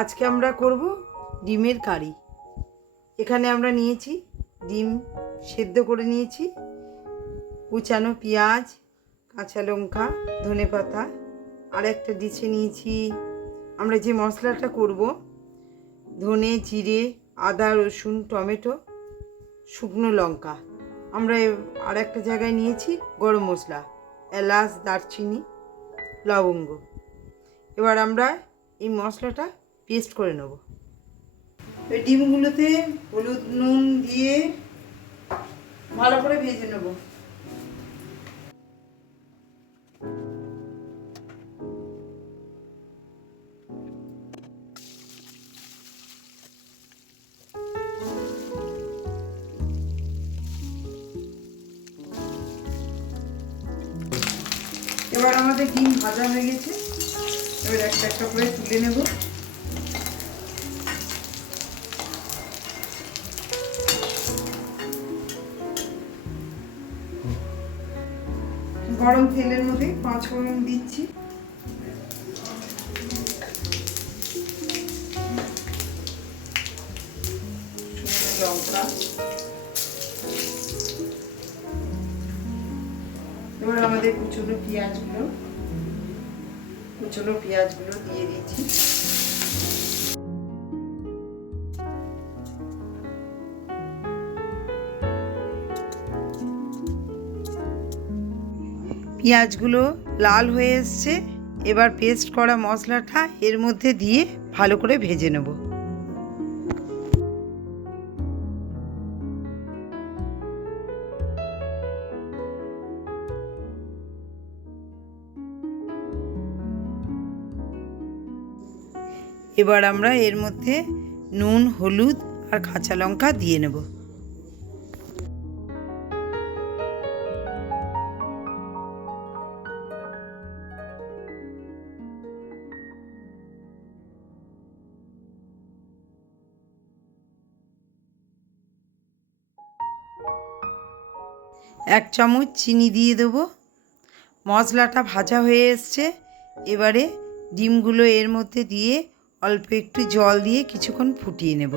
আজকে আমরা করব ডিমের কারি। এখানে আমরা নিয়েছি ডিম সেদ্ধ করে নিয়েছি, কুচানো পেঁয়াজ, কাঁচা লঙ্কা, ধনেপাতা। আর একটা ডিশে নিয়েছি আমরা যে মশলাটা করব, ধনে, জিরে, আদা, রসুন, টমেটো, শুকনো লঙ্কা। আমরা আর একটা জায়গায় নিয়েছি গরম মশলা, এলাচ, দারচিনি, লবঙ্গ। এবার আমরা এই মশলাটা পেস্ট করে নেব। এই ডিমগুলোতে হলুদ নুন দিয়ে ভালো করে ভেজে নেব। এবার আমাদের ডিম ভাজা হয়ে গেছে, এবার একটা একটা করে তুলে নেব। গরম তেলের মধ্যে 5 ফোড়ন দিচ্ছি, লঙ্কা। এবার আমাদের কুচনো পেঁয়াজগুলো দিয়ে দিচ্ছি। পেঁয়াজগুলো লাল হয়ে এসছে। এবার পেস্ট করা মশলাটা এর মধ্যে দিয়ে ভালো করে ভেজে নেব। এবার আমরা এর মধ্যে নুন, হলুদ আর কাঁচা লঙ্কা দিয়ে নেব। এক চামচ চিনি দিয়ে দেবো। মশলাটা ভাজা হয়ে এসছে। এবারে ডিমগুলো এর মধ্যে দিয়ে অল্প একটু জল দিয়ে কিছুক্ষণ ফুটিয়ে নেব।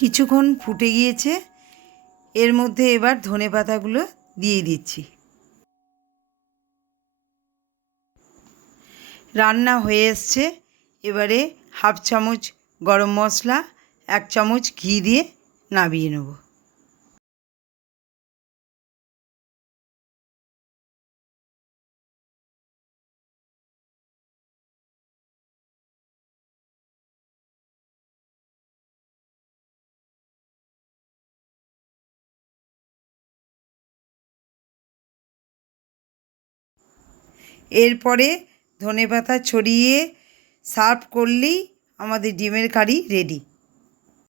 কিছুক্ষণ ফুটে গিয়েছে, এর মধ্যে এবার ধনেপাতাগুলো দিয়ে দিচ্ছি। রান্না হয়ে এসছে। এবারে হাফ চামচ গরম মশলা, 1 চামচ ঘি দিয়ে নামিয়ে নেব। এরপরে ধনেপাতা ছড়িয়ে সার্ভ করলেই আমাদের ডিমের কারি রেডি।